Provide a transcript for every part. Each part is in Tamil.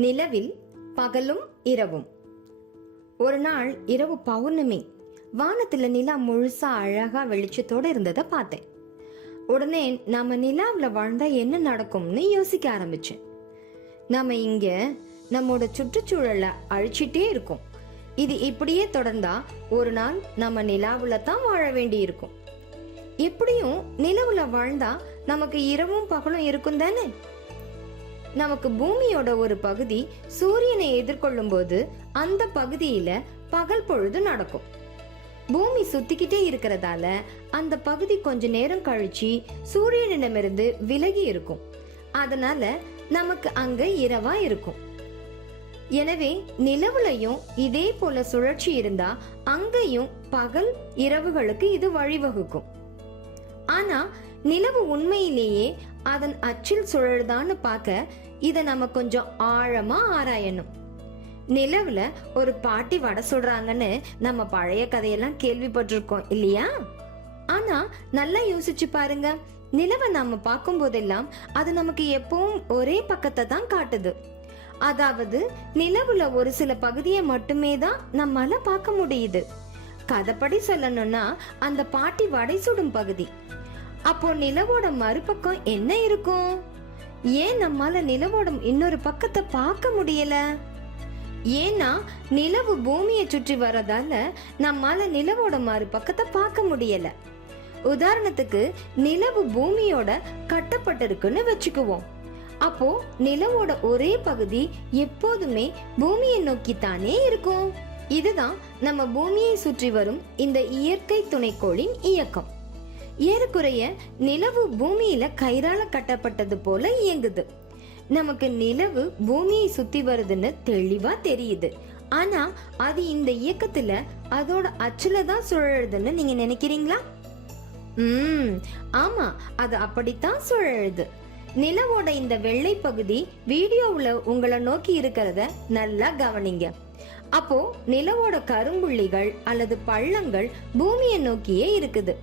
நிலவில் பகலும் இரவும். ஒரு நாள் இரவு பௌர்ணமி. வானத்துல நிலா முழுசா அழகா வெளிச்சத்தோட இருந்ததை பார்த்தேன். உடனே நாம நிலாவுல வாழ்ந்தா என்ன நடக்கும்னு யோசிக்க ஆரம்பிச்சேன். நாம இங்க நம்மோட சுற்றுச்சூழலை அழிச்சிட்டே இருக்கோம். இது இப்படியே தொடர்ந்தா ஒரு நாள் நம்ம நிலாவுல தான் வாழ வேண்டி இருக்கும். எப்படியும் நிலவுல வாழ்ந்தா நமக்கு இரவும் பகலும் இருக்கும் தானே. நமக்கு பூமியோட ஒரு பகுதி சூரியனை எதிர்கொள்ளும் போது அந்த பகுதியில பகல் பொழுது நடக்கும். பூமி சுத்திக்கிட்டே இருக்கிறதால அந்த பகுதி கொஞ்ச நேரம் கழிச்சு சூரியனிடமிருந்து விலகி இருக்கும். அதனால நமக்கு அங்க இரவா இருக்கும். எனவே நிலவுலையும் இதே போல சுழற்சி இருந்தா அங்கேயும் பகல் இரவுகளுக்கு இது வழிவகுக்கும். ஆனா நிலவு உண்மையிலேயே அதன் அச்சில் சுழலுதான்னு பார்க்க இத நம்ம கொஞ்சம் ஆழமா ஆராயணும். நிலவுல ஒரு பாட்டி வடை சுடுறாங்கன்னு நம்ம பழைய கதையெல்லாம் கேள்விப்பட்டிருக்கோம் இல்லையா? ஆனா நல்லா யோசிச்சு பாருங்க, நிலவை நாம பார்க்கும் போதெல்லாம் அது நமக்கு எப்பவும் ஒரே பக்கத்தை தான் காட்டுது. அதாவது நிலவுல ஒரு சில பகுதியை மட்டுமே தான் நம்மால பார்க்க முடியுது. கதைப்படி சொல்லணும்னா அந்த பாட்டி வடை சுடும் பகுதி. அப்போ நிலவோட மறுபக்கம் என்ன இருக்கும்? ஏன் நம்மால நிலவோட இன்னொரு பக்கத்தை பார்க்க முடியல? ஏன்னா நிலவு பூமியை சுற்றி வரதால நம்மால நிலவோட மறுபக்கத்தை பார்க்க முடியல. உதாரணத்துக்கு நிலவு பூமியோட கட்டப்பட்டிருக்குன்னு வச்சுக்குவோம். அப்போ நிலவோட ஒரே பகுதி எப்போதுமே பூமியை நோக்கித்தானே இருக்கும். இதுதான் நம்ம பூமியை சுற்றி வரும் இந்த இயற்கை துணைக்கோளின் இயக்கம். ஏறக்குறைய நிலவு பூமியில கயிறால கட்டப்பட்டது போல இயங்குது. நமக்கு நிலவு பூமியை சுத்தி வருதுன்னு தெளிவா தெரியுது. ஆனா அது இந்த இயக்கத்துல அதோட அச்சுல தான் சுழலுதுன்னு நீங்க நினைக்கிறீங்களா? ஆமா, அது அப்படித்தான் சுழலுது. நிலவோட இந்த வெள்ளை பகுதி வீடியோவுல உங்களை நோக்கி இருக்கிறத நல்லா கவனிங்க. அப்போ நிலவோட கரும்புள்ளிகள் அல்லது பள்ளங்கள் பூமியை நோக்கியே இருக்குது.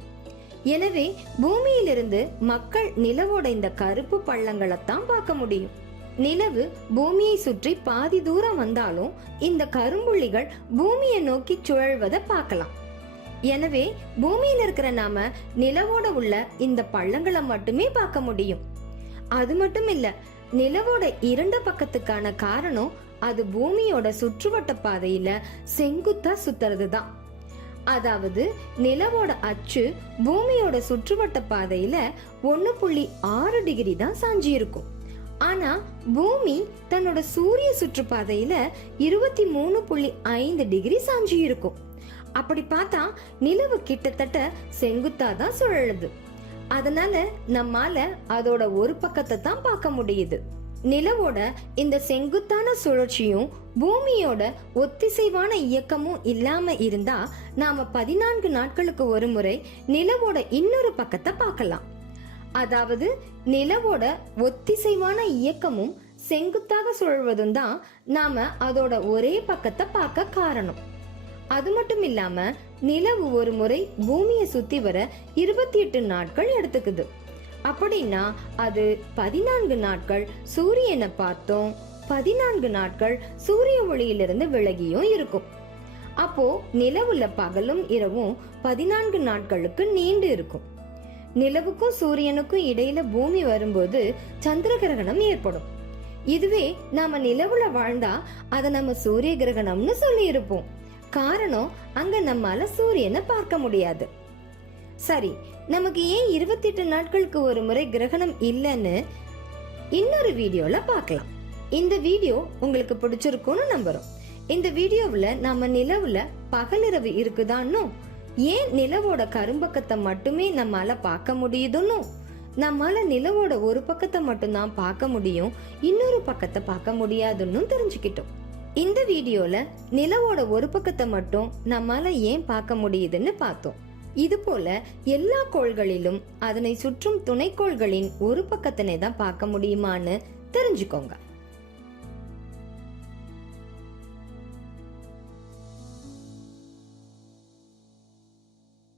எனவே பூமியிலிருந்து மக்கள் நிலவோட இந்த கருப்பு பள்ளங்களை தான் பார்க்க முடியும். நிலவு பூமியை சுற்றி பாதி தூரம் வந்தாலும் இந்த கரும்புள்ளிகள் பூமியை நோக்கி சுழல்வதை பார்க்கலாம். எனவே பூமியில இருக்கிற நாம நிலவோட உள்ள இந்த பள்ளங்களை மட்டுமே பார்க்க முடியும். அது மட்டும் இல்ல, நிலவோட இரண்டு பக்கத்துக்கான காரணம் அது பூமியோட சுற்றுவட்ட பாதையில செங்குத்தா சுத்துறது தான். அதாவது நிலவோட அச்சு பூமியோட சுற்றுவட்ட பாதையில 1.6 டிகிரி தான் சாஞ்சி இருக்கும். ஆனா பூமி தன்னோட சூரிய சுற்றுப்பாதையில 23.5 டிகிரி சாஞ்சி இருக்கும். அப்படி பார்த்தா நிலவு கிட்டத்தட்ட செங்குத்தா தான் சுழலுது. அதனால நம்மால அதோட ஒரு பக்கத்தை தான் பார்க்க முடியுது. நிலவோட இந்த செங்குத்தான சுழற்சியும் பூமியோட ஒத்திசைவான இயக்கமும் இல்லாம இருந்தா நாம 14 நாட்களுக்கு ஒரு முறை நிலவோட இன்னொரு பக்கத்தை பார்க்கலாம். அதாவது நிலவோட ஒத்திசைவான இயக்கமும் செங்குத்தாக சுழல்வதும் தான் நாம அதோட ஒரே பக்கத்தை பார்க்க காரணம். அது மட்டும் இல்லாம நிலவு ஒரு முறை பூமியை சுத்தி வர 28 நாட்கள் எடுத்துக்குது. அப்படின்னா அது 14 நாட்கள் சூரியனை பார்த்தோம், 14 நாட்கள் சூரிய ஒளியிலிருந்து விலகியும் இருக்கும். அப்போ நிலவுல பகலும் இரவும் 14 நாட்களுக்கு நீண்டு இருக்கும். நிலவுக்கும் சூரியனுக்கும் இடையில பூமி வரும்போது சந்திர கிரகணம் ஏற்படும். இதுவே நாம நிலவுல வாழ்ந்தா அதை நம்ம சூரிய கிரகணம்னு சொல்லி இருப்போம். காரணம் அங்க நம்மால சூரியனை பார்க்க முடியாது. சரி, நமக்கு ஏன் 28 நாட்களுக்கு ஒரு முறை கிரகணம் இல்லைன்னு இன்னொரு வீடியோல பார்க்கலாம். இந்த வீடியோ உங்களுக்கு பிடிச்சிருக்கும்னு நம்புறோம். இந்த வீடியோவுல நாம நிலவுல பகலிரவு இருக்குதான்னு, ஏன் நிலவோட கரும்பக்கத்தை மட்டுமே நம்மால பார்க்க முடியுதுன்னு, நம்மால நிலவோட ஒரு பக்கத்தை மட்டும்தான் பார்க்க முடியும், இன்னொரு பக்கத்தை பார்க்க முடியாதுன்னு தெரிஞ்சுக்கிட்டோம். இந்த வீடியோல நிலவோட ஒரு பக்கத்தை மட்டும் நம்மால ஏன் பார்க்க முடியுதுன்னு பார்த்தோம். இது போல எல்லா கோள்களிலும் அதனை சுற்றும் துணைக்கோள்களின் ஒரு பக்கத்தினை தான் பார்க்க முடியுமான்னு தெரிஞ்சுக்கோங்க.